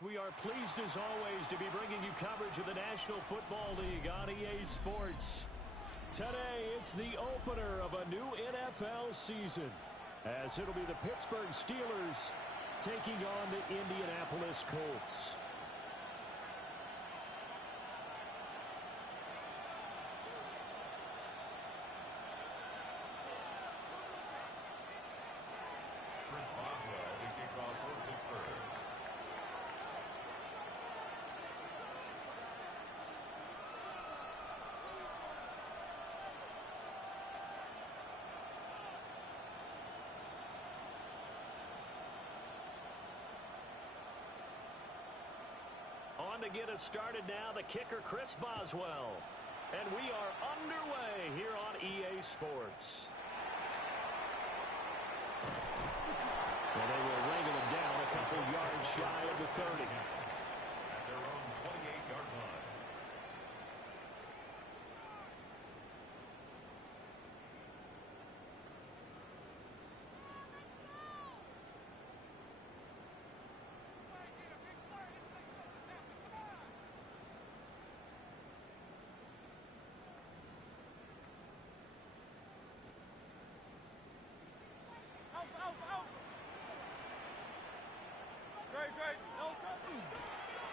We are pleased as always to be bringing you coverage of the National Football League on EA Sports. Today, it's the opener of a new NFL season, as it'll be the Pittsburgh Steelers taking on the Indianapolis Colts. On to get us started now, the kicker, Chris Boswell. And we are underway here on EA Sports. And they will wrangle him down a couple yards shy of the 30. At their own 28-yard line.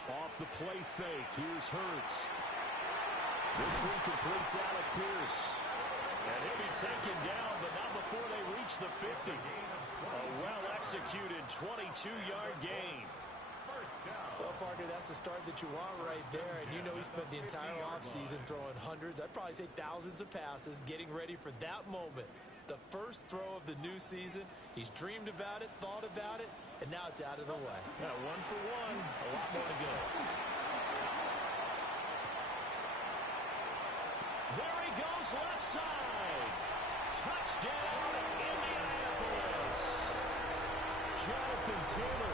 Off the play fake, here's Hurts. This one completes Alec Pierce. And he'll be taken down, but not before they reach the 50. A well-executed 22-yard gain. Well, partner, that's the start that you want right there. And you know he spent the entire offseason throwing hundreds, I'd probably say thousands of passes, getting ready for that moment. The first throw of the new season. He's dreamed about it, thought about it, and now it's out of the way. Yeah, 1 for 1. A lot more to go. There he goes, left side. Touchdown, Indianapolis. Jonathan Taylor,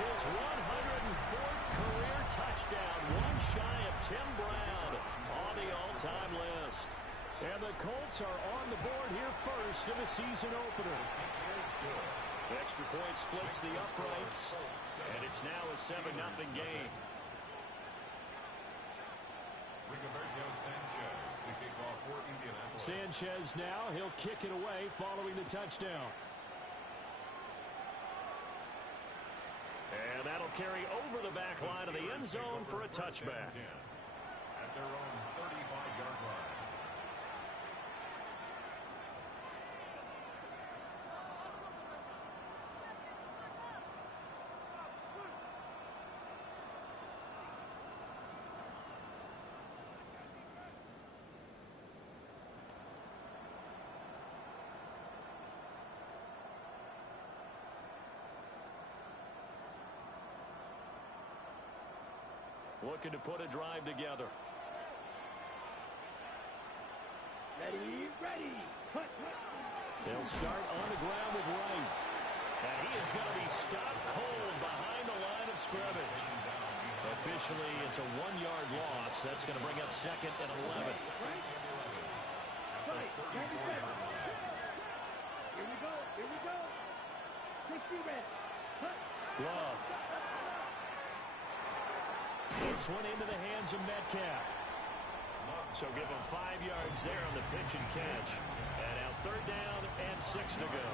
his 104th career touchdown, one shy of Tim Brown on the all-time list. And the Colts are on the board here first in the season opener. The extra point splits the uprights, and it's now a 7-0 game. Sanchez now, he'll kick it away following the touchdown. And that'll carry over the back line of the end zone for a touchback. At their own 35-yard line. Looking to put a drive together. Ready, ready. They'll start on the ground with Wright. And he is going to be stopped cold behind the line of scrimmage. Officially, it's a 1-yard loss. That's going to bring up 2nd and 11. Here we go, here we go. 60 red. Glove. This one into the hands of Metcalf. So give him 5 yards there on the pitch and catch. And now 3rd down and 6 to go.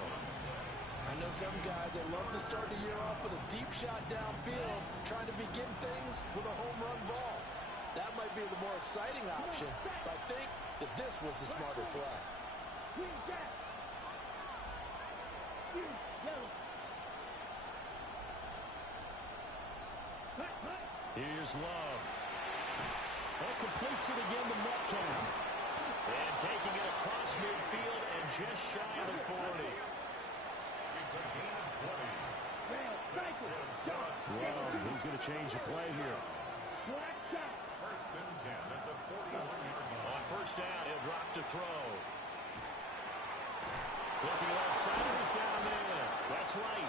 I know some guys that love to start the year off with a deep shot downfield, trying to begin things with a home run ball. That might be the more exciting option, but I think that this was the smarter play. Here's Love. That completes it again to Metcalf. And taking it across midfield and just shy of the 40. It's a gain of 20. Love, he's going to change the play here. 1st and 10 at the 41-yard line. On 1st down, he'll drop to throw. Looking left side, he's got him in. That's right.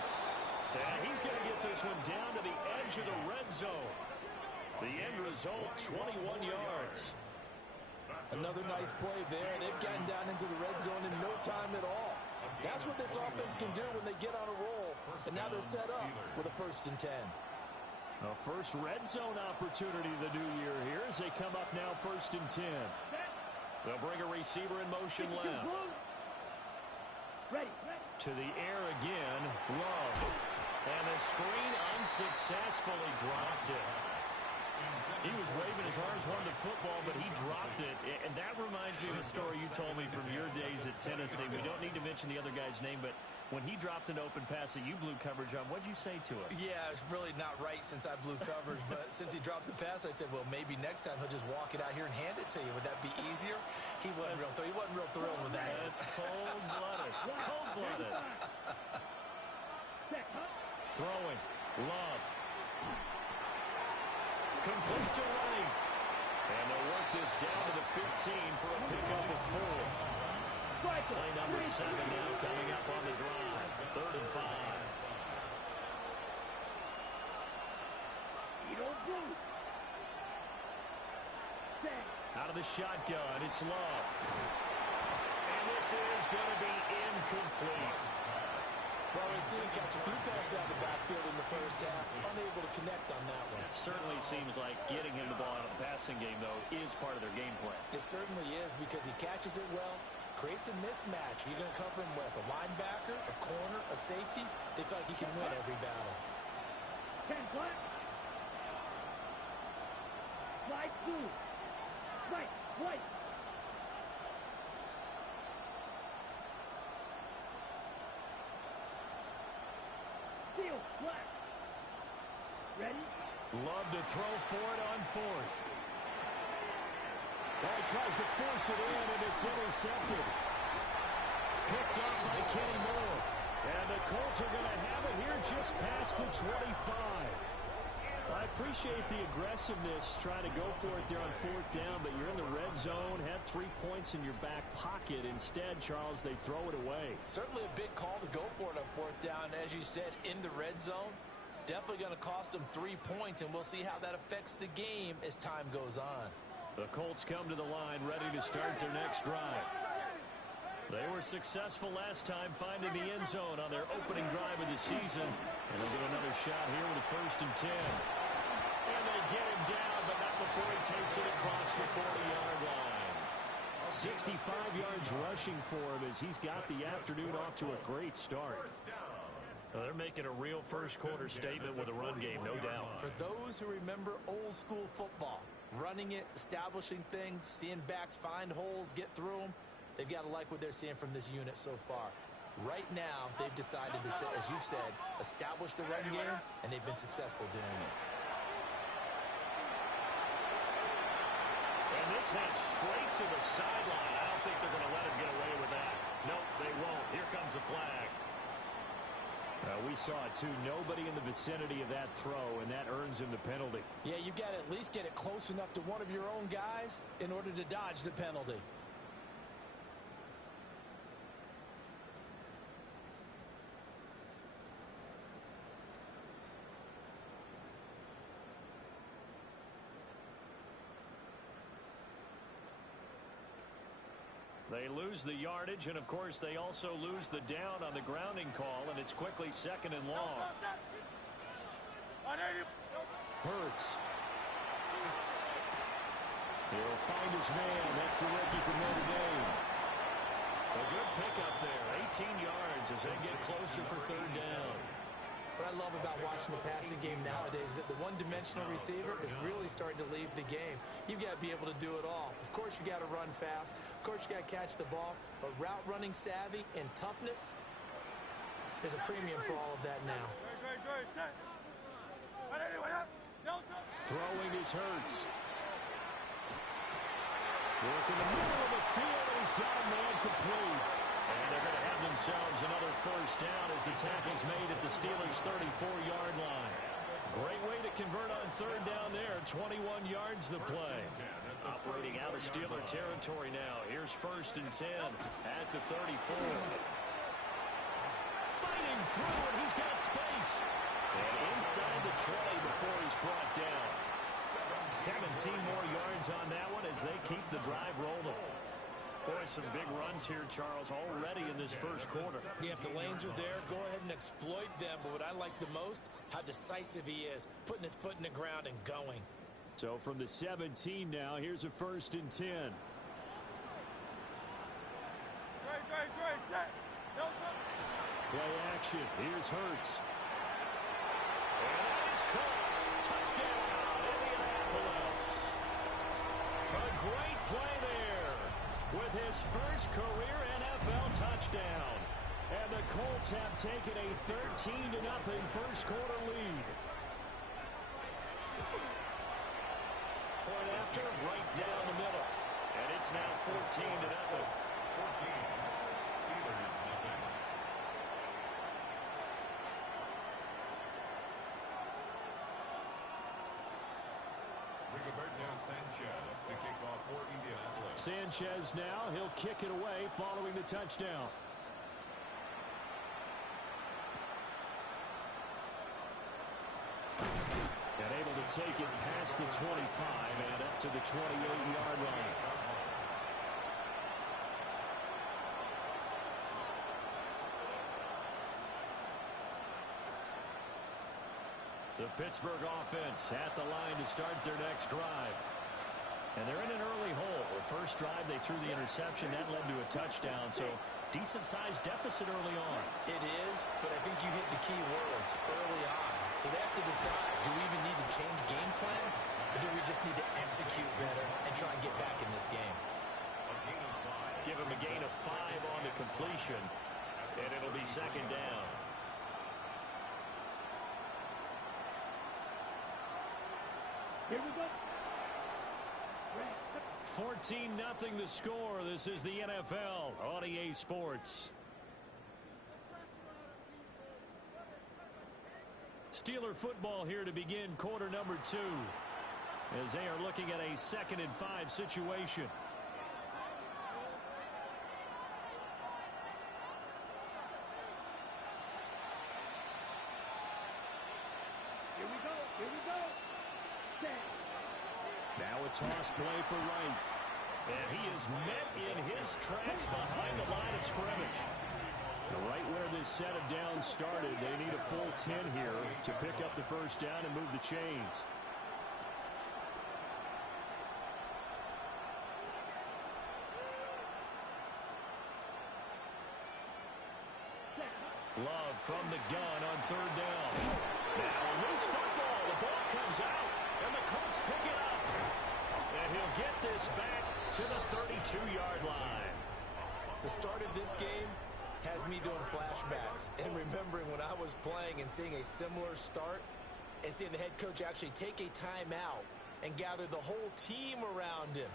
And he's going to get this one down to the edge of the red zone. The end result, 21 yards. Another nice play there. They've gotten down into the red zone in no time at all. That's what this offense can do when they get on a roll. And now they're set up with a 1st and 10. A first red zone opportunity the new year here as they come up now 1st and 10. They'll bring a receiver in motion left. Ready. To the air again, Love. And the screen unsuccessfully dropped it. He was waving his arms, wanted the football, but he dropped it. And that reminds me of a story you told me from your days at Tennessee. We don't need to mention the other guy's name, but when he dropped an open pass that you blew coverage on, what'd you say to him? Yeah, it's really not right since I blew coverage, but since he dropped the pass, I said, well, maybe next time he'll just walk it out here and hand it to you. Would that be easier? He wasn't real thrilled with that. That's cold-blooded. Cold-blooded. Throwing. Love. Complete to Wright. And they'll work this down to the 15 for a pickup of 4. Play number 7 now coming up on the drive. 3rd and 5. Out of the shotgun, it's Love. And this is going to be incomplete. Well, we've seen him catch a few passes out of the backfield in the first half. Unable to connect on that one. Certainly seems like getting him the ball out of the passing game, though, is part of their game plan. It certainly is because he catches it well, creates a mismatch. You're going to cover him with a linebacker, a corner, a safety. They feel like he can win every battle. 10 black. Slide through. Right, white. Steel, black. Ready? Love to throw for it on 4th. Well, he tries to force it in, and it's intercepted. Picked up by Kenny Moore. And the Colts are going to have it here just past the 25. I appreciate the aggressiveness trying to go for it there on 4th down, but you're in the red zone, had 3 points in your back pocket. Instead, Charles, they throw it away. Certainly a big call to go for it on 4th down. As you said, in the red zone, definitely going to cost them 3 points, and we'll see how that affects the game as time goes on. The Colts come to the line ready to start their next drive. They were successful last time finding the end zone on their opening drive of the season. And they'll get another shot here with a 1st and 10. And they get him down, but not before he takes it across the 40-yard line. 65 yards rushing for him as he's got the afternoon off to a great start. Well, they're making a real first-quarter statement with a run game, no doubt. For those who remember old-school football, running it, establishing things, seeing backs find holes, get through them, they've got to like what they're seeing from this unit so far. Right now, they've decided to, as you've said, establish the run game, and they've been successful doing it. And this heads straight to the sideline. I don't think they're going to let him get away with that. Nope, they won't. Here comes the flag. We saw it, too. Nobody in the vicinity of that throw, and that earns him the penalty. Yeah, you've got to at least get it close enough to one of your own guys in order to dodge the penalty. They lose the yardage, and, of course, they also lose the down on the grounding call, and it's quickly 2nd and long. Hurts. He'll find his man. That's the rookie from Notre Dame. A good pickup there. 18 yards as they get closer for 3rd down. What I love about watching the passing game nowadays is that the one-dimensional receiver is really starting to leave the game. You've got to be able to do it all. Of course, you got to run fast. Of course, you got to catch the ball. But route running savvy and toughness, there's a premium for all of that now. Throwing is Hurts. Work in the middle of the field, and he's got a man complete. And they're going to have themselves another 1st down as the tackle's made at the Steelers' 34-yard line. Great way to convert on 3rd down there. 21 yards the play. Operating out of Steeler territory now. Here's 1st and 10 at the 34. Fighting through, and he's got space. And inside the 20 before he's brought down. 17 more yards on that one as they keep the drive rolling. Boy, some big runs here, Charles, already in this first quarter. Yeah, if the lanes are there, go ahead and exploit them. But what I like the most, how decisive he is, putting his foot in the ground and going. So from the 17 now, here's a 1st and 10. Play action. Here's Hurts. And that is caught. Touchdown, Indianapolis. A great play there with his first career NFL touchdown. And the Colts have taken a 13-0 first quarter lead. Point after, right down the middle. And it's now 14-0. 14. Steelers, nothing. Rigoberto Sanchez to kick off for Indianapolis. Sanchez now, he'll kick it away following the touchdown. And able to take it past the 25 and up to the 28-yard line. The Pittsburgh offense at the line to start their next drive. And they're in an early hole. The first drive, they threw the interception. That led to a touchdown. So decent-sized deficit early on. It is, but I think you hit the key words early on. So they have to decide, do we even need to change game plan? Or do we just need to execute better and try and get back in this game? Give him a gain of 5 on the completion. And it'll be 2nd down. Here we go. 14-0 the score. This is the NFL on EA Sports. Steeler football here to begin quarter number 2 as they are looking at a 2nd and 5 situation. Here we go. Here we go. Now a toss play for Wright. And he is met in his tracks behind the line of scrimmage. Right where this set of downs started, they need a full 10 here to pick up the first down and move the chains. Love from the gun on 3rd down. Now a loose football. The ball comes out, and the Colts pick it up. And he'll get this back to the 32-yard line. The start of this game has me doing flashbacks and remembering when I was playing and seeing a similar start and seeing the head coach actually take a timeout and gather the whole team around him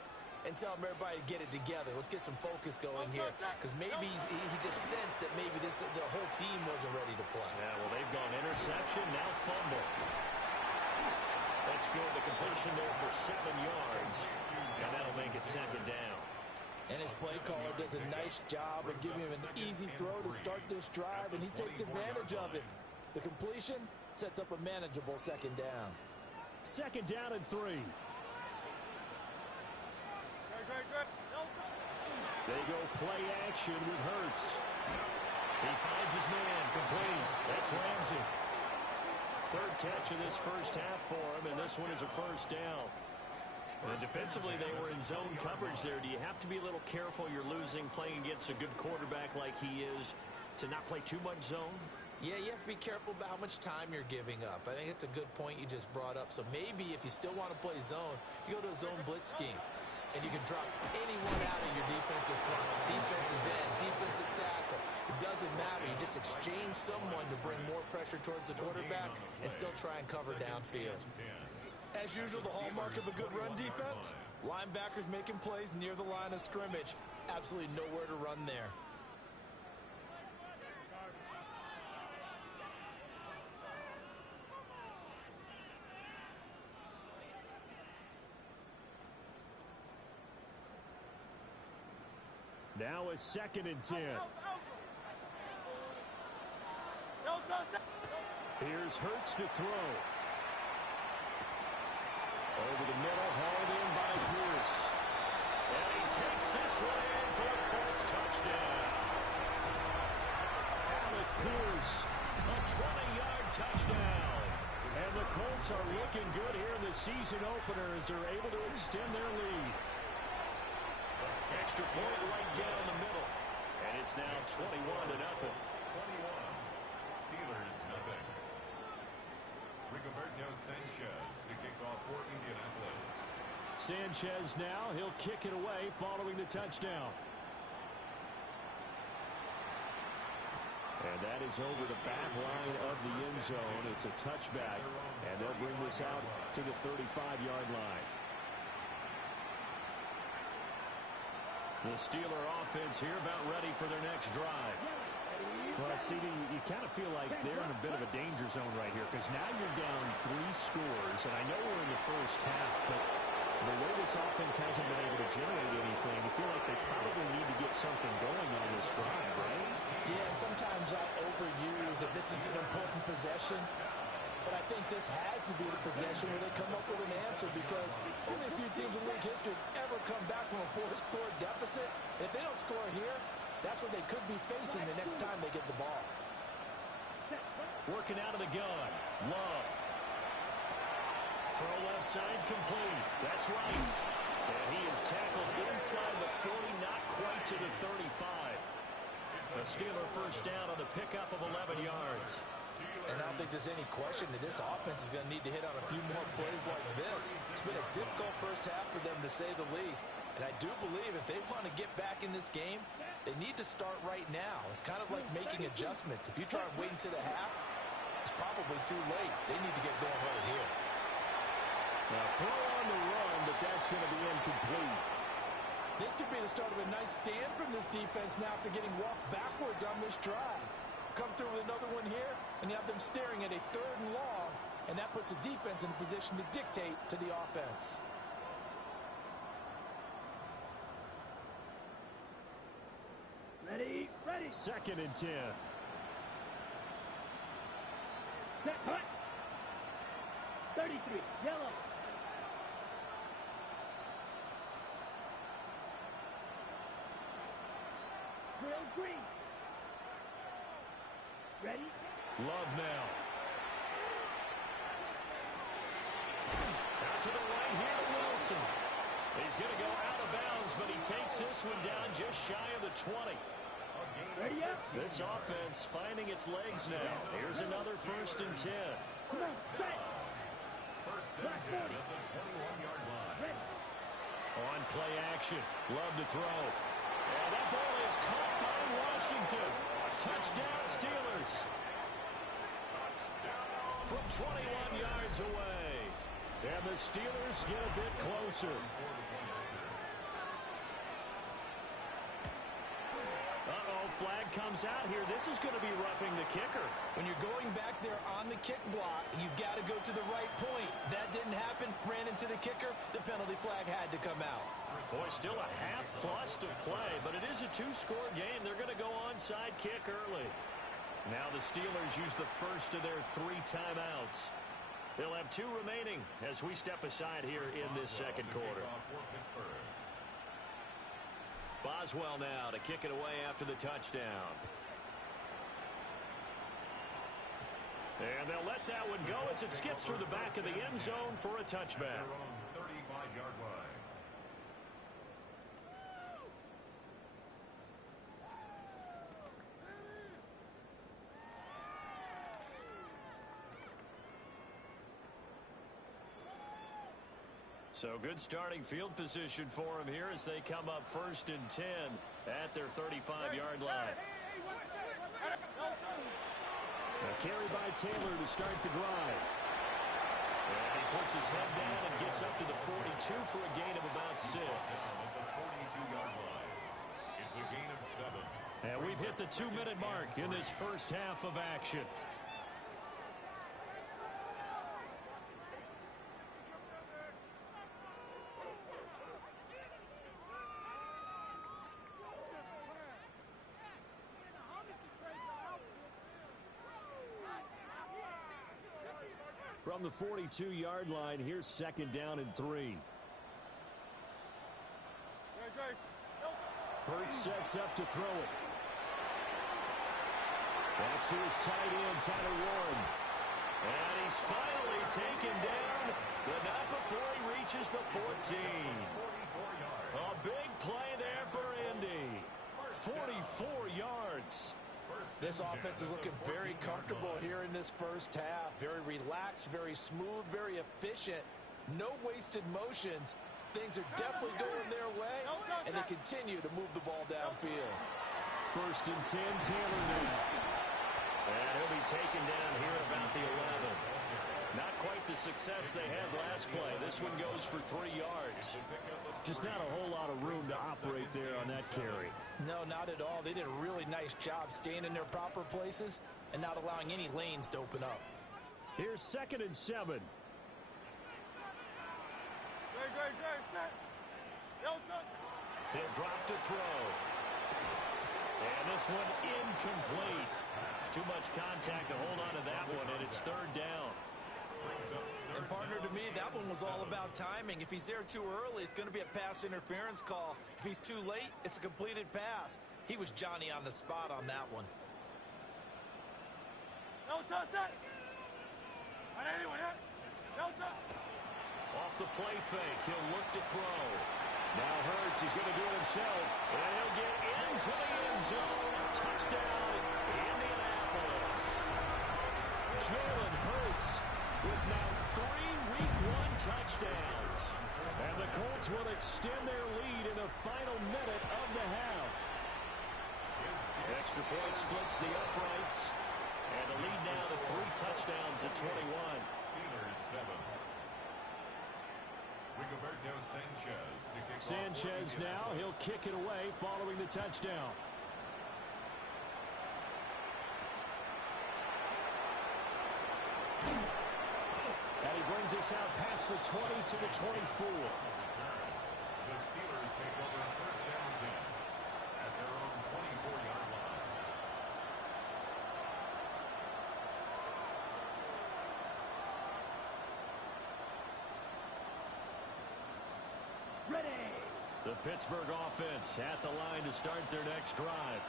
and tell him everybody to get it together. Let's get some focus going here, because maybe he just sensed that maybe the whole team wasn't ready to play. Yeah, well, they've gone interception, now fumble. That's good. The completion there for 7 yards, and that'll make it 2nd down. And his play caller does a nice job of giving him an easy throw to start this drive, and he takes advantage of it. The completion sets up a manageable 2nd down. 2nd down and 3. They go play action with Hurts. He finds his man, complete. That's Ramsey. 3rd catch of this first half for him, and this one is a 1st down. And defensively, they were in zone coverage there. Do you have to be a little careful? You're losing, playing against a good quarterback like he is, to not play too much zone? Yeah, you have to be careful about how much time you're giving up. I think it's a good point you just brought up. So maybe if you still want to play zone, you go to a zone blitz scheme. And you can drop anyone out of your defensive front, defensive end, defensive tackle. It doesn't matter. You just exchange someone to bring more pressure towards the quarterback and still try and cover downfield. As usual, the hallmark of a good run defense, linebackers making plays near the line of scrimmage. Absolutely nowhere to run there. Now a 2nd and 10. Here's Hurts to throw. Over the middle, hauled in by Pierce. And he takes this one in for a Colts touchdown. Alec Pierce, a 20-yard touchdown. And the Colts are looking good here in the season opener as they're able to extend their lead. Extra point right down the middle. And it's now 21-0. 21. Steelers, nothing. Rigoberto Sanchez to kick off for Indianapolis. Sanchez now, he'll kick it away following the touchdown. And that is over the back line of the end zone. It's a touchback, and they'll bring this out to the 35-yard line. The Steeler offense here about ready for their next drive. Well, CD, you kind of feel like they're in a bit of a danger zone right here because now you're down 3 scores, and I know we're in the first half, but the way this offense hasn't been able to generate anything, you feel like they probably need to get something going on this drive, right? Yeah, and sometimes I overuse that this is an important possession, but I think this has to be the possession where they come up with an answer because only a few teams in league history have ever come back from a 4-score deficit. If they don't score here, that's what they could be facing the next time they get the ball. Working out of the gun. Love. Throw left side complete. That's right. And he is tackled inside the 40, not quite to the 35. A Steeler first down on the pickup of 11 yards. And I don't think there's any question that this offense is going to need to hit on a few more plays like this. It's been a difficult first half for them, to say the least. And I do believe if they want to get back in this game, they need to start right now. It's kind of like making adjustments. If you try and wait until the half, it's probably too late. They need to get going right here. Now throw on the run, but that's going to be incomplete. This could be the start of a nice stand from this defense now after getting walked backwards on this drive. Come through with another one here, and you have them staring at a 3rd and long, and that puts the defense in a position to dictate to the offense. Ready, ready. 2nd and 10. Set, cut. 33, yellow. Drill green. Ready? Love now. Out to the right here to Wilson. He's going to go out of bounds, but he takes this one down just shy of the 20. Ready up. This offense finding its legs now. Here's another 1st and 10. Come on, set. First and 10 at the 21-yard line. Ready. On play action. Love to throw. And that ball is caught by Washington. Touchdown Steelers. From 21 yards away. And the Steelers get a bit closer. Uh-oh, flag comes out here. This is going to be roughing the kicker. When you're going back there on the kick block, you've got to go to the right point. That didn't happen. Ran into the kicker. The penalty flag had to come out. Boy, still a half plus to play, but it is a 2-score game. They're going to go onside kick early. Now the Steelers use the first of their 3 timeouts. They'll have 2 remaining as we step aside here in this 2nd quarter. Boswell now to kick it away after the touchdown. And they'll let that one go as it skips through the back of the end zone for a touchback. 35-yard line. So good starting field position for them here as they come up 1st and 10 at their 35-yard line. A carry by Taylor to start the drive. And he puts his head down and gets up to the 42 for a gain of about 6. At the 42-yard line. It's a gain of 7. And we've hit the 2-minute mark in this first half of action. From the 42-yard line, here's 2nd down and 3. Hurts sets up to throw it. That's to his tight end, Tyler Warren. And he's finally taken down, but not before he reaches the 14. A big play there for Indy. 44 yards. This offense is looking very comfortable here in this first half. Very relaxed, very smooth, very efficient. No wasted motions. Things are definitely going their way, and they continue to move the ball downfield. 1st and 10, Taylor now. And he'll be taken down here at about the 11. Not quite the success they had last play. This one goes for 3 yards. Just not a whole lot of room to operate there on that carry. No, not at all. They did a really nice job staying in their proper places and not allowing any lanes to open up. Here's 2nd and 7. He'll drop to throw. And this one incomplete. Too much contact to hold on to that one, and it's 3rd down. And partner, to me, that one was all about timing. If he's there too early, it's going to be a pass interference call. If he's too late, it's a completed pass. He was Johnny on the spot on that one. Off the play fake, he'll look to throw. Now Hurts, he's going to do it himself. And he'll get into the end zone. Touchdown, Indianapolis. Jalen Hurts with now 3 Week 1 touchdowns. And the Colts will extend their lead in the final minute of the half. Extra point splits the uprights. And the lead now to 3 touchdowns at 21. Steelers 7. Rigoberto Sanchez to kick Sanchez off. now, he'll kick it away following the touchdown. And he brings us out past the 20 to the 24. The Steelers take over a 1st down 10 at their own 24-yard line. Ready. The Pittsburgh offense at the line to start their next drive.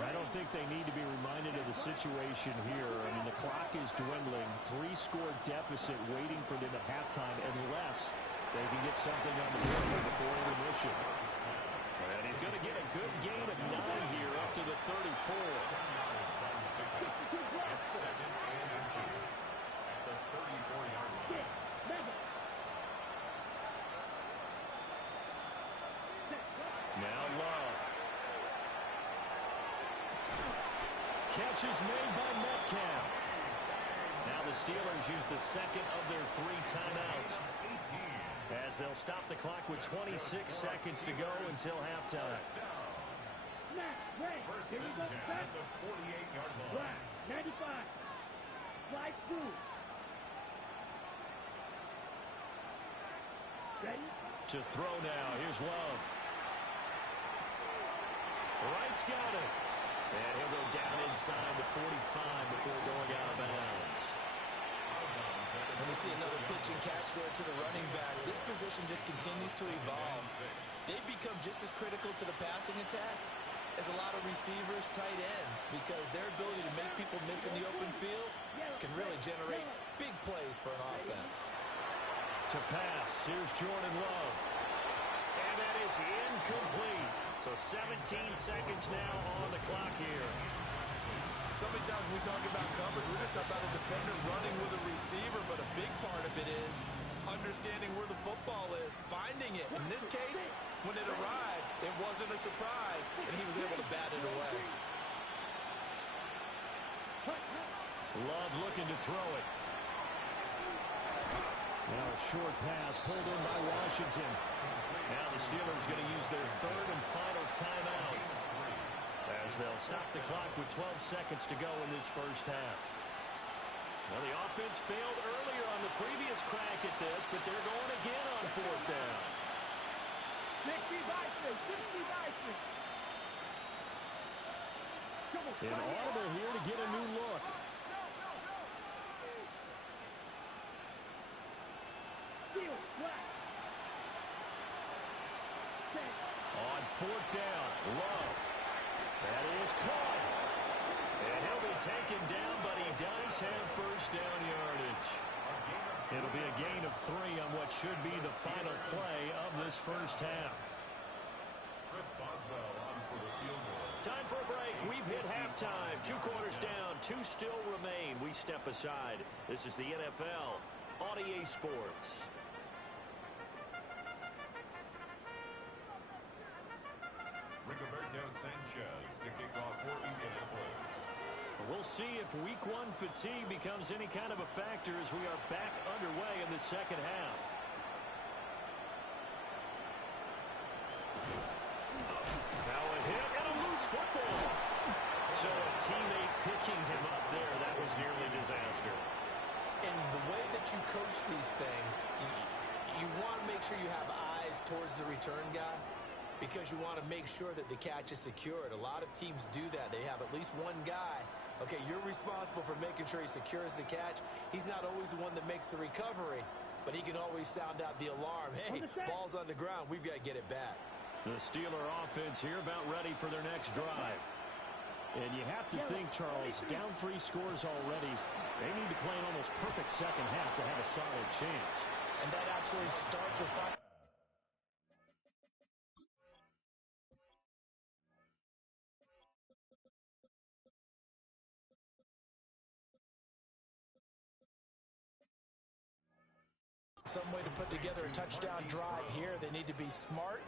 I don't think they need to be reminded of the situation here. I mean, the clock is dwindling. 3-score deficit waiting for them at halftime unless they can get something on the board before intermission. And he's going to get a good gain of 9 here up to the 34. It's 2nd and inches at the 34-yard line. Now Love. Catch is made by Metcalf. Now the Steelers use the 2nd of their 3 timeouts as they'll stop the clock with 26 seconds to go until halftime. First and 10 at the 48-yard line. 95. Slide through. Ready? To throw now. Here's Love. Wright's got it. And he'll go down inside the 45 before going out of bounds. And we see another pitch and catch there to the running back. This position just continues to evolve. They've become just as critical to the passing attack as a lot of receivers, tight ends, because their ability to make people miss in the open field can really generate big plays for an offense. To pass, here's Jordan Love. And that is incomplete. So 17 seconds now on the clock here. So many times when we talk about coverage, we're just about a defender running with a receiver, but a big part of it is understanding where the football is, finding it. In this case, when it arrived, it wasn't a surprise, and he was able to bat it away. Love looking to throw it. Now a short pass pulled in by Washington. Now the Steelers going to use their 3rd and final timeout as they'll stop the clock with 12 seconds to go in this first half. Well, the offense failed earlier on the previous crack at this, but they're going again on 4th down. 60 Bison. 60 Bison. An audible here to get a new look. Steal. Black. On 4th down, taken down, but he does have first down yardage. It'll be a gain of 3 on what should be the final play of this first half. Time for a break. We've hit halftime. 2 quarters down, 2 still remain. We step aside. This is the NFL on EA Sports. Rigoberto Sanchez to kick off for Indianapolis. We'll see if week 1 fatigue becomes any kind of a factor as we are back underway in the second half. Now a hit and a loose football. So a teammate picking him up there, that was nearly disaster. And the way that you coach these things, you want to make sure you have eyes towards the return guy, because you want to make sure that the catch is secured. A lot of teams do that. They have at least one guy. Okay, you're responsible for making sure he secures the catch. He's not always the one that makes the recovery, but he can always sound out the alarm. Hey, ball's on the ground. We've got to get it back. The Steeler offense here about ready for their next drive. And you have to think, Charles, down 3 scores already. They need to play an almost perfect second half to have a solid chance. And that absolutely starts with five. Some way to put together a touchdown drive here. They need to be smart,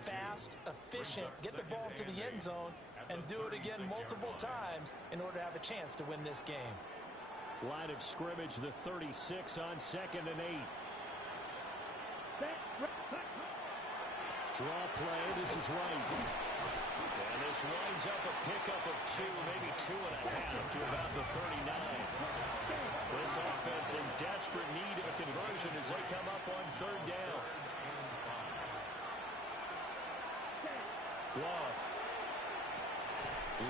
fast, efficient, get the ball to the end zone, and do it again multiple times in order to have a chance to win this game. Line of scrimmage, the 36 on 2nd and 8. Draw play, this is right. And this winds up a pickup of 2, maybe 2.5 to about the 39. This offense in desperate need of a conversion as they come up on 3rd down. Love.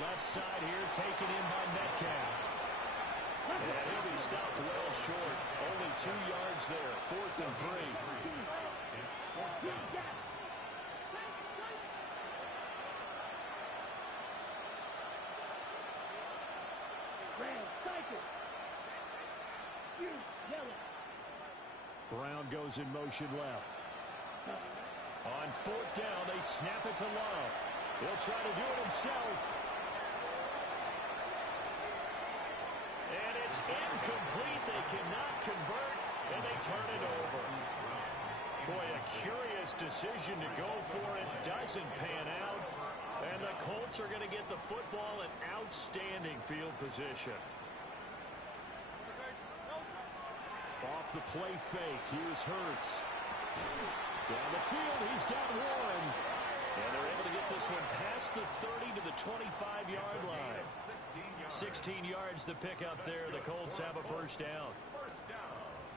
Left side here taken in by Metcalf. And he'll be stopped well short. Only 2 yards there. 4th and 3. It's 4th down. Brown goes in motion left. On 4th down, they snap it to Love. He'll try to do it himself. And it's incomplete. They cannot convert, and they turn it over. Boy, a curious decision to go for it. Doesn't pan out. And the Colts are going to get the football in outstanding field position. Off the play fake, here's Hurts. Down the field, he's got one. And they're able to get this one past the 30 to the 25-yard line. 16 yards the pickup there. The Colts have a first down.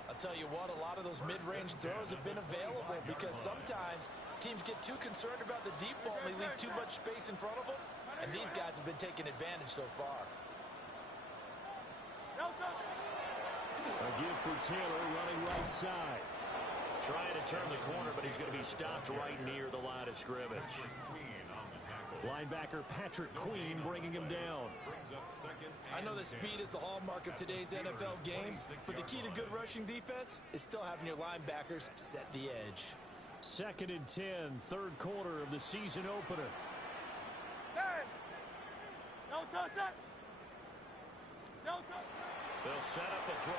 I'll tell you what, a lot of those mid-range throws have been available because sometimes teams get too concerned about the deep ball and they leave too much space in front of them. And these guys have been taking advantage so far. A give for Taylor running right side. Trying to turn the corner, but he's going to be stopped right near the line of scrimmage. Linebacker Patrick Queen bringing him down. I know that speed is the hallmark of today's NFL game, but the key to good rushing defense is still having your linebackers set the edge. 2nd and 10, 3rd quarter of the season opener. They'll set up a throw.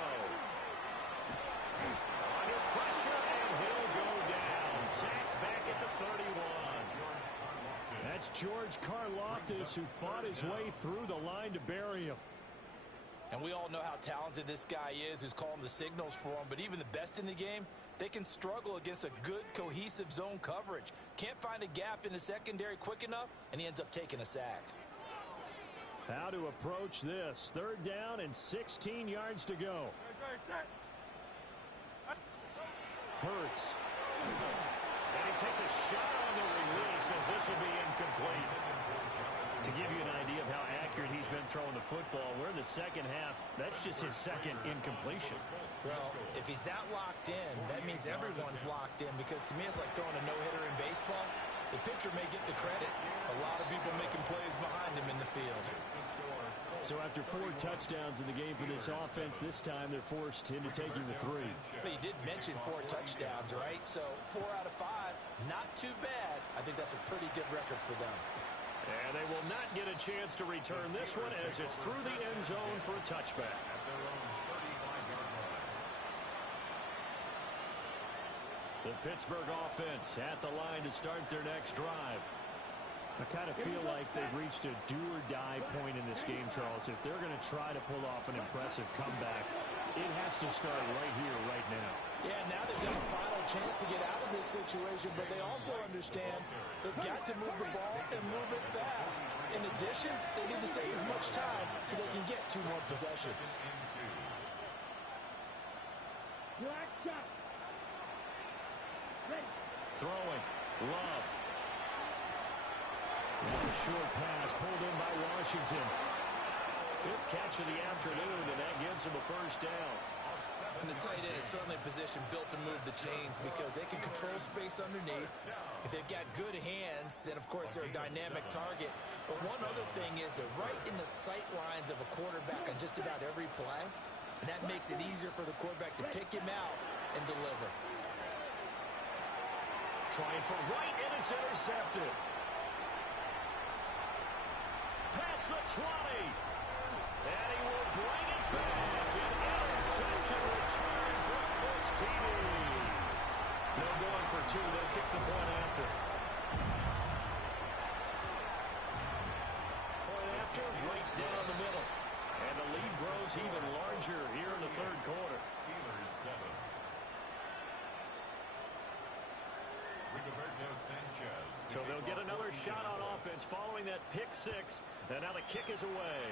Under pressure, and he'll go down. Sacked back at the 31. That's George Karlaftis, who fought his way through the line to bury him. And we all know how talented this guy is who's calling the signals for him, but even the best in the game, they can struggle against a good, cohesive zone coverage. Can't find a gap in the secondary quick enough, and he ends up taking a sack. How to approach this. 3rd down and 16 yards to go. Hurts. And he takes a shot on the release as this will be incomplete. To give you an idea of how accurate he's been throwing the football, we're in the second half. That's just his 2nd incompletion. Well, if he's that locked in, that means everyone's locked in, because to me it's like throwing a no-hitter in baseball. The pitcher may get the credit. A lot of people making plays behind him in the field. So after 4 touchdowns in the game for this offense, this time they're forced into taking the 3. But you did mention 4 touchdowns, right? So 4 out of 5, not too bad. I think that's a pretty good record for them. And they will not get a chance to return this one as it's through the end zone for a touchback. At their own 35-yard line. The Pittsburgh offense at the line to start their next drive. I kind of feel like they've reached a do-or-die point in this game, Charles. If they're going to try to pull off an impressive comeback, it has to start right here, right now. Yeah, now they've got a final chance to get out of this situation, but they also understand they've got to move the ball and move it fast. In addition, they need to save as much time so they can get 2 more possessions. Throwing. Love. A short pass pulled in by Washington. 5th catch of the afternoon, and that gives him a first down. And the tight end is certainly a position built to move the chains because they can control space underneath. If they've got good hands, then, of course, they're a dynamic target. But one other thing is they're right in the sight lines of a quarterback on just about every play, and that makes it easier for the quarterback to pick him out and deliver. Trying for right, and it's intercepted. Past the 20. And he will bring it back. An interception return for Coach TV. No going for 2. They'll kick the point after. Point after, right down the middle. And the lead grows even larger here in the 3rd quarter. Steelers 7. Rigoberto Sanchez. So they'll get another shot on offense following that pick 6. And now the kick is away.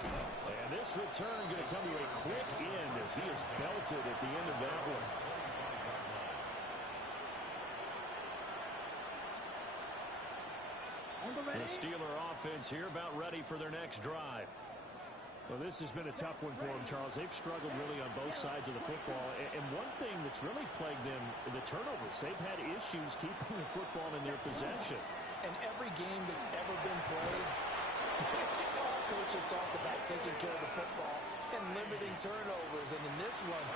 And this return going to come to a quick end as he is belted at the end of that one. The Steeler offense here about ready for their next drive. Well, this has been a tough one for them, Charles. They've struggled really on both sides of the football. And one thing that's really plagued them, the turnovers. They've had issues keeping the football in their possession. And every game that's ever been played, all coaches talk about taking care of the football and limiting turnovers. And in this one,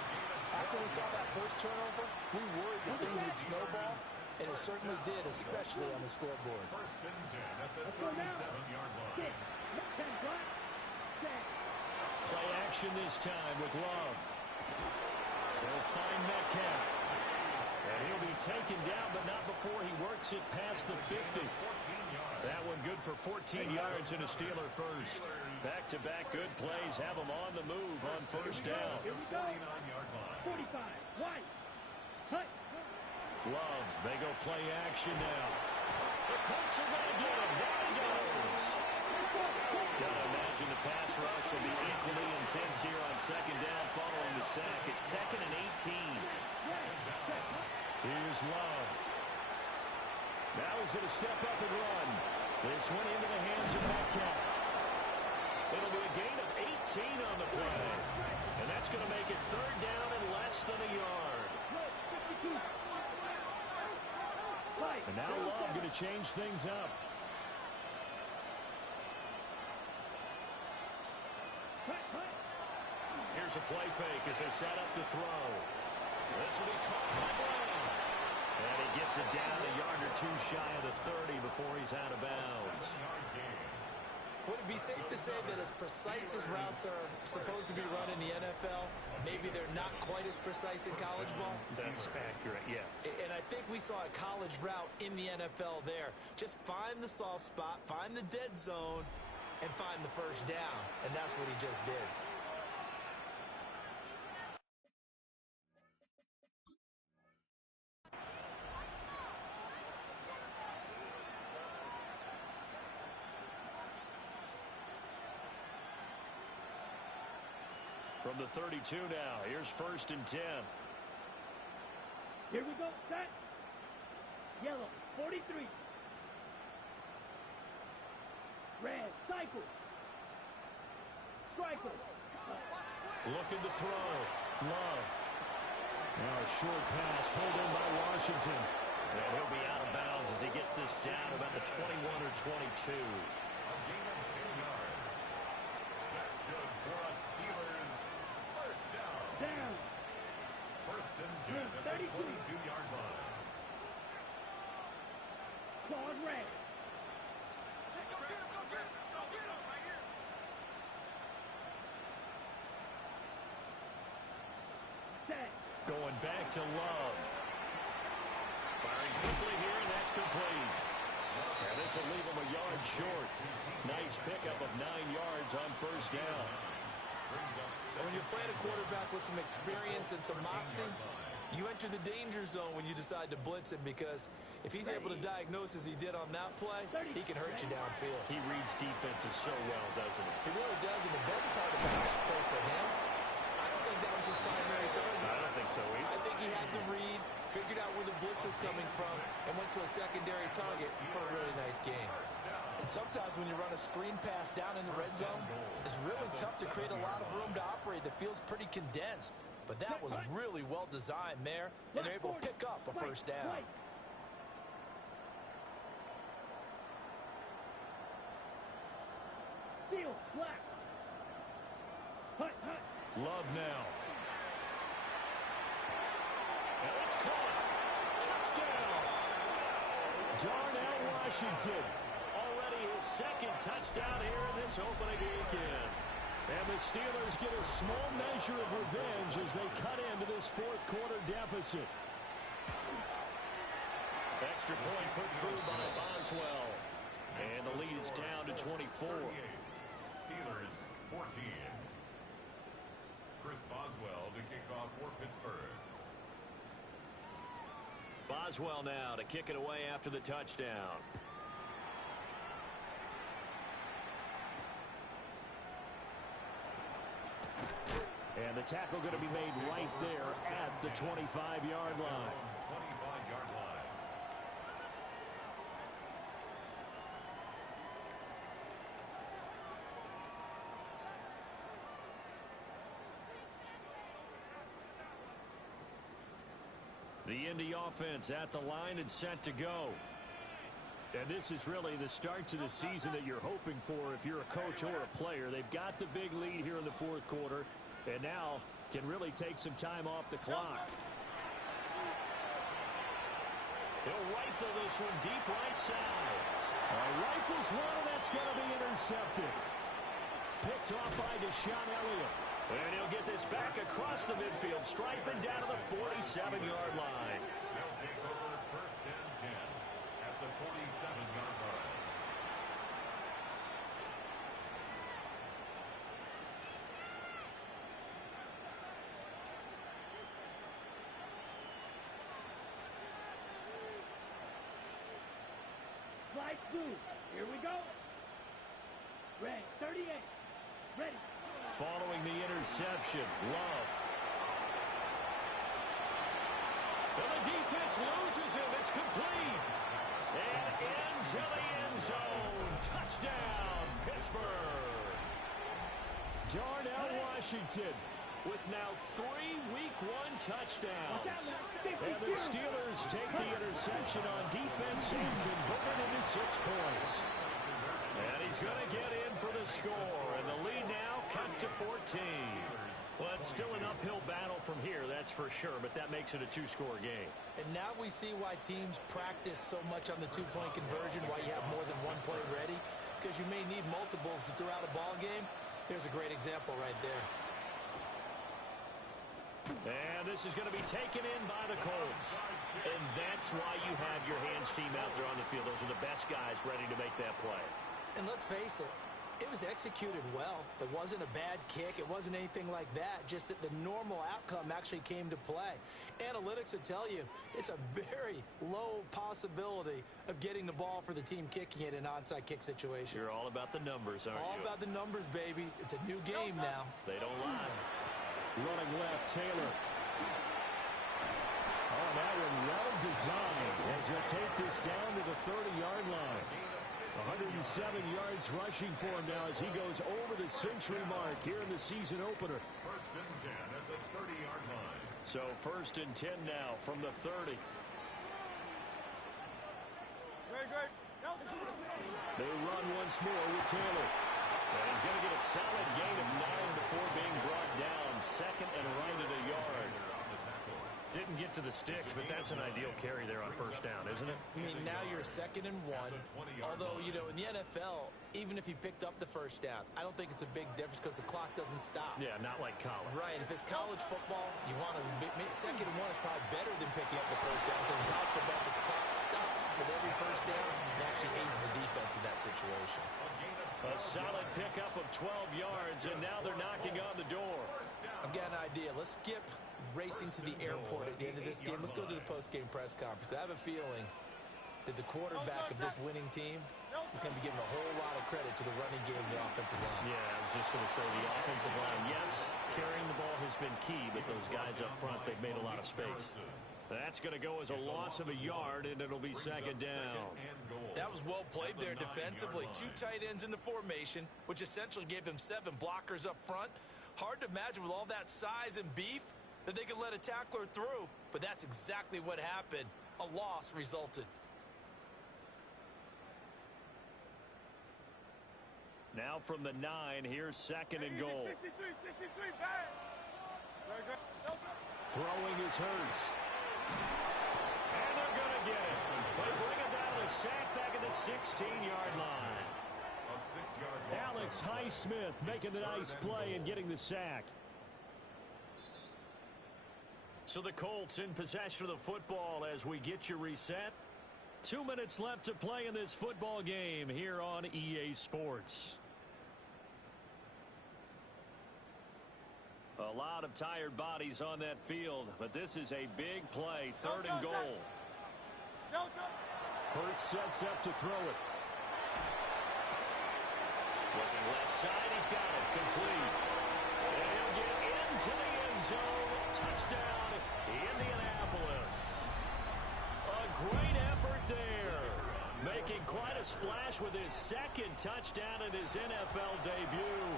after we saw that first turnover, we worried that things would snowball. And it certainly did, especially on the scoreboard. 1st and 10 at the 37-yard line. Play action this time with Love. They'll find Metcalf. And he'll be taken down, but not before he works it past the 50. That one good for 14 yards and a Steeler first. Back-to-back good plays have them on the move on 1st down. 49-yard line. 45, White, Hut. Love, they go play action now. The Colts are going to get him. There he goes. Gotta imagine the pass rush will be equally intense here on 2nd down following the sack. It's 2nd and 18. Here's Love. Now he's going to step up and run. This one into the hands of Metcalf. It'll be a gain of 18 on the play. And that's going to make it 3rd down and less than a yard. And now Love going to change things up. Here's a play fake as they set up to throw. This will be caught by Brown. And he gets it down a yard or 2 shy of the 30 before he's out of bounds. Would it be safe to say that as precise as routes are supposed to be run in the NFL, maybe they're not quite as precise in college ball? That's accurate, yeah. And I think we saw a college route in the NFL there. Just find the soft spot, find the dead zone, and find the 1st down. And that's what he just did. From the 32 now, here's 1st and 10. Here we go, set. Yellow, 43. Red, cycle. Striker. Looking to throw. Love. Now a short pass pulled in by Washington. And he'll be out of bounds as he gets this down about the 21 or 22. A gain of 10 yards. That's good for a Steelers first down. Down. First and 10 at the 22-yard line. Claude Ray. Set. Going back to Love. Firing quickly here, and that's complete. And this will leave him a yard short. Nice pickup of 9 yards on first down. When you're playing a quarterback with some experience and some moxie, you enter the danger zone when you decide to blitz him, because if he's able to diagnose as he did on that play, he can hurt you downfield. He reads defenses so well, doesn't he? He really does, and the best part about that play for him, I don't think that was his primary target. I don't think so either. I think he had the read, figured out where the blitz was coming from, and went to a secondary target for a really nice gain. And sometimes when you run a screen pass down in the red zone, it's really tough to create a lot of room to operate. The field's pretty condensed. But that was really well designed there, and they're able to pick up a first down. Steal. Black. Hut. Love now. And it's caught. Touchdown. Darnell Washington. Already his second touchdown here in this opening weekend. And the Steelers get a small measure of revenge as they cut into this fourth quarter deficit. Extra point put through by Boswell. And the lead is down to 24. Steelers 14. Chris Boswell to kick off for Pittsburgh. Boswell now to kick it away after the touchdown. And the tackle going to be made right there at the 25-yard line. 25-yard line. The Indy offense at the line and set to go. And this is really the start to the season that you're hoping for if you're a coach or a player. They've got the big lead here in the fourth quarter, and now can really take some time off the clock. He'll rifle this one deep right side. Rifles one, and that's going to be intercepted. Picked off by Deshaun Elliott. And he'll get this back across the midfield, striping down to the 47-yard line. They'll take over first and 10 at the 47-yard line. Slide through. Here we go. Red. 38. Ready. Following the interception, Love. And the defense loses him. It's complete. And into the end zone. Touchdown, Pittsburgh. Darnell Washington with now 3 Week 1 touchdowns. And the Steelers take the interception on defense and convert it into 6 points. And he's going to get in for the score. And the lead now cut to 14. Well, it's still an uphill battle from here, that's for sure, but that makes it a 2-score game. And now we see why teams practice so much on the 2-point conversion, why you have more than one play ready, because you may need multiples throughout a ball game. Here's a great example right there. And this is going to be taken in by the Colts. And that's why you have your hands team out there on the field. Those are the best guys ready to make that play. And let's face it, it was executed well. It wasn't a bad kick. It wasn't anything like that. Just that the normal outcome actually came to play. Analytics will tell you it's a very low possibility of getting the ball for the team kicking it in an onside kick situation. You're all about the numbers, aren't you? All about the numbers, baby. It's a new game now. They don't lie. Running left, Taylor. Oh, that one well designed as he'll take this down to the 30-yard line. 107 yards rushing for him now as he goes over the century mark here in the season opener. First and 10 at the 30-yard line. So first and 10 now from the 30. They run once more with Taylor. And he's going to get a solid gain of 9 before being brought down. Second and right at a yard. Didn't get to the sticks, but that's an ideal carry there on first down, isn't it? I mean, now you're 2nd and 1. Although, you know, in the NFL, even if he picked up the first down, I don't think it's a big difference because the clock doesn't stop. Yeah, not like college. Right. If it's college football, you want to 2nd and 1 is probably better than picking up the first down because in college football, the clock stops with every first down. It actually aids the defense in that situation. A solid pickup of 12 yards, and now they're knocking on the door. I've got an idea. Let's skip racing to the airport at the end of this game. Let's go to the post-game press conference. I have a feeling that the quarterback of this winning team is going to be giving a whole lot of credit to the running game and the offensive line. Yeah, I was just going to say the offensive line, yes, carrying the ball has been key, but those guys up front, they've made a lot of space. That's going to go as a loss of a yard, and it'll be 2nd down. That was well played there defensively. 2 tight ends in the formation, which essentially gave them 7 blockers up front. Hard to imagine with all that size and beef that they could let a tackler through, but that's exactly what happened. A loss resulted. Now from the 9, here's 2nd and goal. Throwing is Hurts. And they're going to get it. They bring it down a sack back at the 16-yard line. Alex Highsmith making the nice play and getting the sack. So the Colts in possession of the football as we get you reset. 2 minutes left to play in this football game here on EA Sports. A lot of tired bodies on that field, but this is a big play. 3rd and goal. Hurts sets up to throw it. Looking left side, he's got it. Complete. And he'll get into the end zone. Touchdown, Indianapolis. A great effort there. Making quite a splash with his 2nd touchdown in his NFL debut.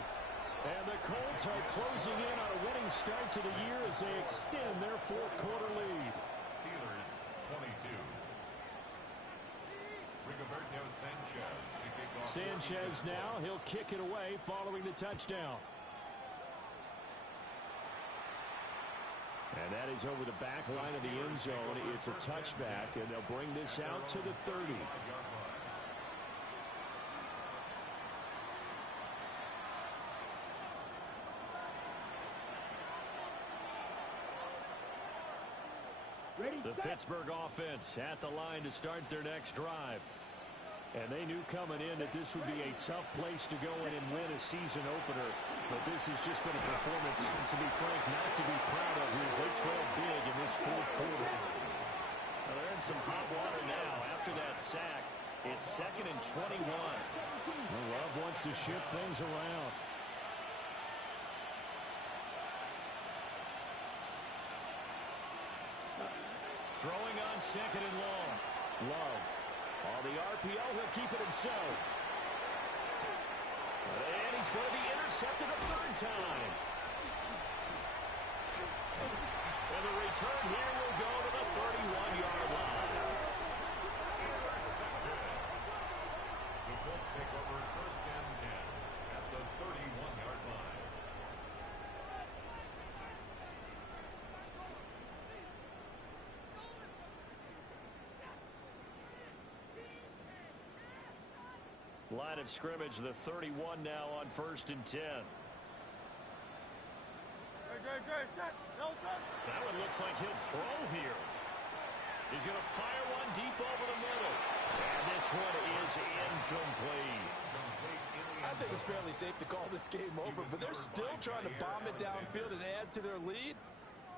And the Colts are closing in on a winning start to the year as they extend their 4th quarter lead. Steelers 22. Rigoberto Sanchez to kick off. Sanchez now, he'll kick it away following the touchdown. And that is over the back line of the end zone. It's a touchback, and they'll bring this out to the 30. The Pittsburgh offense at the line to start their next drive. And they knew coming in that this would be a tough place to go in and win a season opener. But this has just been a performance, to be frank, not to be proud of here as they trail big in this 4th quarter. Well, they're in some hot water now after that sack. It's 2nd and 21. Love wants to shift things around. Throwing on 2nd and long. Love. On the RPO, he'll keep it himself. And he's going to be intercepted a 3rd time. And the return here will go to the 31-yard line. The Colts take over 1st and 10 at the 31-yard line. Line of scrimmage, the 31 now on 1st and 10. That one looks like he'll throw here. He's going to fire one deep over the middle. And this one is incomplete. I think it's fairly safe to call this game over, but they're still trying to bomb it downfield and add to their lead.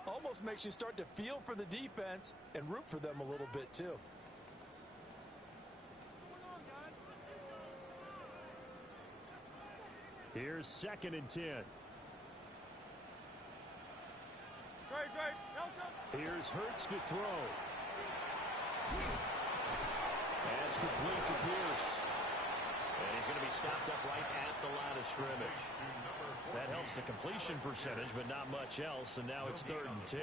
Almost makes you start to feel for the defense and root for them a little bit, too. Here's 2nd and 10. Here's Hurts to throw. That's complete to Pierce. And he's going to be stopped up right at the line of scrimmage. That helps the completion percentage, but not much else, and now it's 3rd and 10.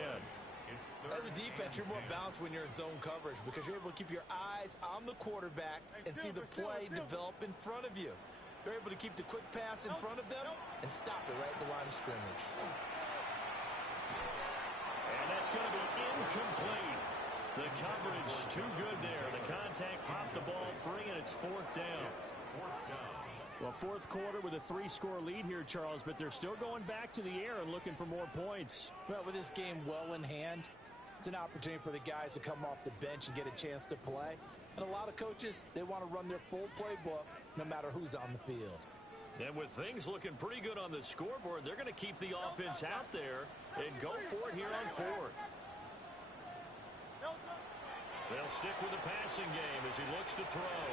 As a defense, you're more balanced when you're in zone coverage because you're able to keep your eyes on the quarterback and see the play develop in front of you. They're able to keep the quick pass in front of them and stop it right at the line of scrimmage. And that's going to be incomplete. The coverage too good there. The contact popped the ball free, and it's fourth down. Well, fourth quarter with a 3-score lead here, Charles, but they're still going back to the air and looking for more points. Well, with this game well in hand, it's an opportunity for the guys to come off the bench and get a chance to play. And a lot of coaches, they want to run their full playbook no matter who's on the field. And with things looking pretty good on the scoreboard, they're going to keep the offense out there and go for it here on fourth. They'll stick with the passing game as he looks to throw.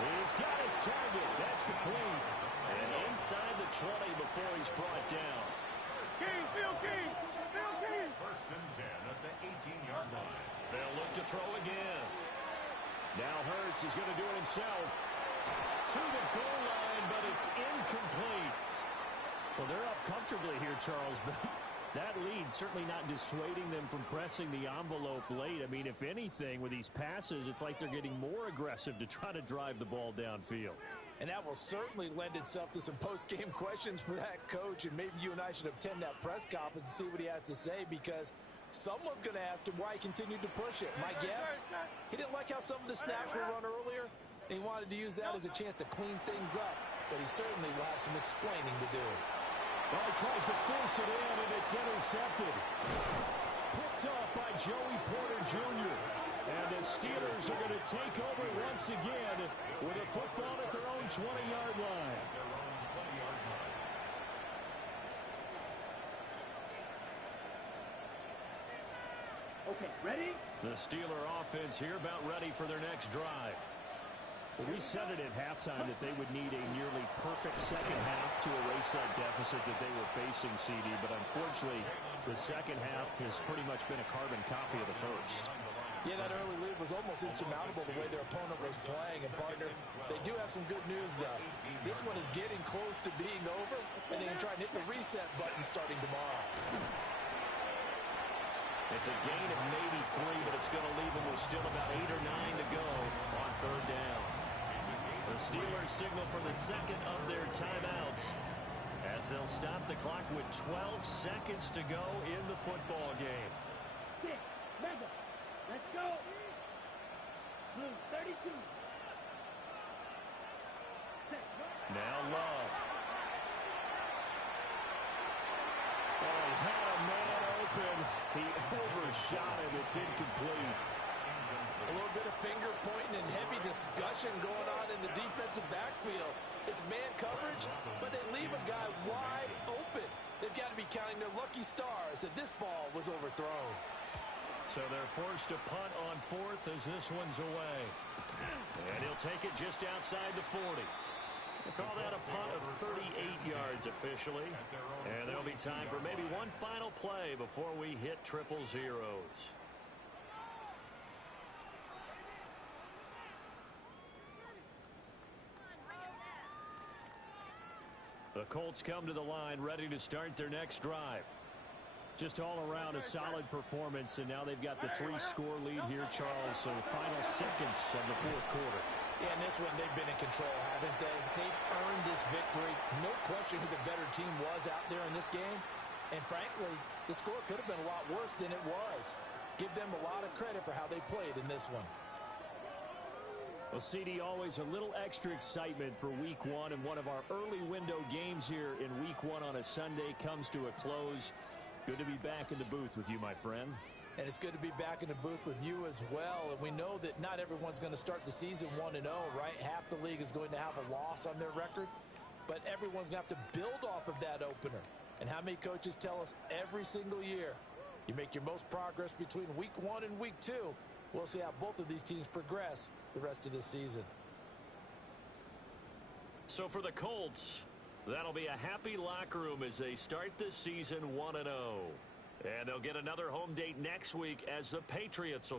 He's got his target. That's complete. And inside the 20 before he's brought down. First and 10 at the 18-yard line. They'll look to throw again. Now Hurts is going to do it himself. To the goal line, but it's incomplete. Well, they're up comfortably here, Charles, but that lead certainly not dissuading them from pressing the envelope late. I mean, if anything, with these passes, it's like they're getting more aggressive to try to drive the ball downfield. And that will certainly lend itself to some post-game questions for that coach, and maybe you and I should attend that press conference and see what he has to say, because someone's going to ask him why he continued to push it. My guess, he didn't like how some of the snaps were run earlier, and he wanted to use that as a chance to clean things up, but he certainly will have some explaining to do. Well, he tries to force it in, and it's intercepted. Picked up by Joey Porter Jr. And the Steelers are going to take over once again with a football at their own 20-yard line. Okay, ready? The Steeler offense here about ready for their next drive. Well, we said it at halftime that they would need a nearly perfect second half to erase that deficit that they were facing, CD. But unfortunately, the second half has pretty much been a carbon copy of the first. Yeah, that early lead was almost insurmountable the way their opponent was playing. And, partner, they do have some good news, though. This one is getting close to being over, and they can try and hit the reset button starting tomorrow. It's a gain of maybe 3, but it's going to leave them with still about 8 or 9 to go on third down. The Steelers signal for the second of their timeouts as they'll stop the clock with 12 seconds to go in the football game. 6, Mega, let's go. Blue, 32. Now Love. Oh, he had a man open. He overshot him. It's incomplete. A little bit of finger pointing and heavy discussion going on in the defensive backfield. It's man coverage, but they leave a guy wide open. They've got to be counting their lucky stars that this ball was overthrown. So they're forced to punt on fourth as this one's away. And he'll take it just outside the 40. We'll call that a punt of 38 yards officially. And there'll be time for maybe one final play before we hit triple zeros. The Colts come to the line ready to start their next drive. Just all around a solid performance, and now they've got the 3-score lead here, Charles. So final seconds of the fourth quarter. Yeah, in this one, they've been in control, haven't they? They've earned this victory. No question who the better team was out there in this game. And frankly, the score could have been a lot worse than it was. Give them a lot of credit for how they played in this one. Well, CD, always a little extra excitement for Week 1, and one of our early window games here in Week 1 on a Sunday comes to a close. Good to be back in the booth with you, my friend. And it's good to be back in the booth with you as well. And we know that not everyone's going to start the season 1-0, right? Half the league is going to have a loss on their record. But everyone's going to have to build off of that opener. And how many coaches tell us every single year, you make your most progress between Week 1 and Week 2. We'll see how both of these teams progress the rest of this season. So for the Colts, that'll be a happy locker room as they start this season 1-0. And they'll get another home date next week as the Patriots will come.